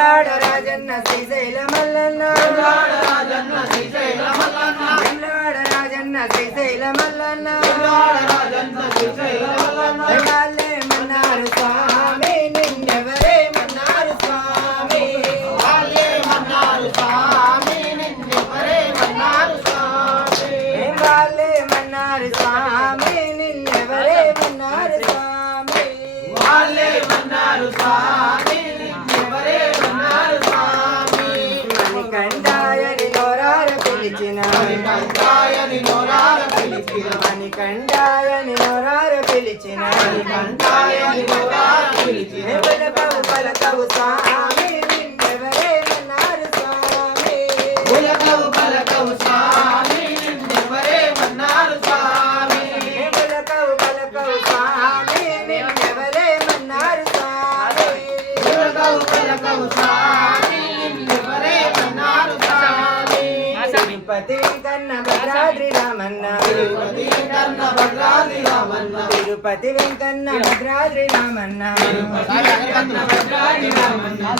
వెంలాడ రాజన్న శ్రీశైల మల్లన్న వెంలాడ రాజన్న శ్రీశైల మల్లన్న వాళ్ళే మన్నారు స్వామి నిన్నెవరే మన్నారు స్వామి వాళ్ళే మన్నారు స్వామి నిన్నెవరే మన్నారు స్వామి వాళ్ళే మన్నారు స్వామి నిన్నెవరే మన్నారు స్వామి వాళ్ళే మన్నారు స్వామి నిన్నెవరే మన్నారు స్వామి మణికంఠాయని నోరార పిలిచిన మణికంఠాయని నోరార పిలిచిన మణికంఠాయని నోరార పిలిచిన మణికంఠాయని నోరార పిలిచిన పలకవు పలకవు స్వామి నిన్నెవరే మన్నారు స్వామి పలకవు పలకవు స్వామి నిన్నెవరే మన్నారు స్వామి పలకవు పలకవు స్వామి నిన్నెవరే మన్నారు స్వామి పలకవు పలకవు స్వామి నిన్నెవరే మన్నారు స్వామి తిరుపతి వెంకన్న భద్రాద్రి రామన్న తిరుపతి వెంకన్న భద్రాద్రి రామన్న తిరుపతి వెంకన్న భద్రాద్రి రామన్న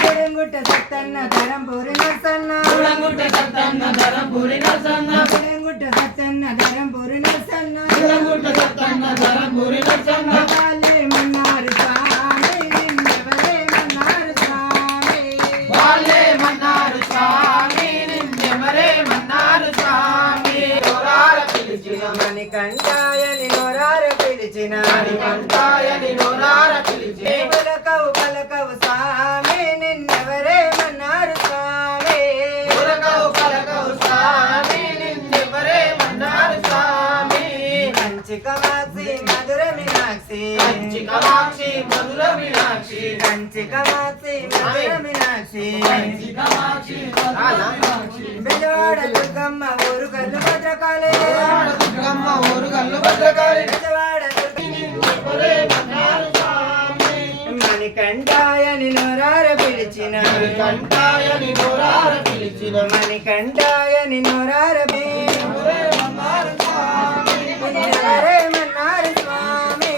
గుడంగుట్ట సత్తన్న ధరంపూరి నర్సన్న గుడంగుట్ట సత్తన్న ధరంపూరి నర్సన్న గుడంగుట్ట సత్తన్న ధరంపూరి నర్సన్న గుడంగుట్ట సత్తన్న ధరంపూరి నర్సన్న వాళ్ళే మన్నారు స్వామి నిన్నెవరే మన్నారు స్వామి వాళ్ళే మన్నారు స్వామి నిన్నెవరే మన్నారు స్వామి నోరార పిలిచిన మణికంఠాయని నోరార పిలిచిన మణికంఠాయని నోరార పిలిచిన పలకవు పలకవు స్వామి నిన్నెవరే మన్నారు స్వామి పలకవు పలకవు స్వామి నిన్నెవరే మన్నారు స్వామి కంచి కామాక్షి మధుర మీనాక్షి కంచి కామాక్షి మధుర మీనాక్షి కంచి కామాక్షి మధుర మీనాక్షి కంచి కామాక్షి మధుర మీనాక్షి బెజవాడ దుర్గమ్మ ఊరు గల్లు భద్రకాళి దుర్గమ్మ ఊరు గల్లు భద్రకాళి బెజవాడ నిన్నెవరే మన్నారు స్వామి మణికంఠాయని నోరార పిలిచిన మణికంఠాయని నోరార పిలిచిన మణికంఠాయని నోరార మన్నారు స్వామి నిన్నెవరే మన్నారు స్వామి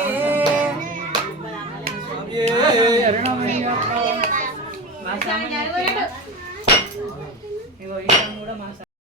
ఇగో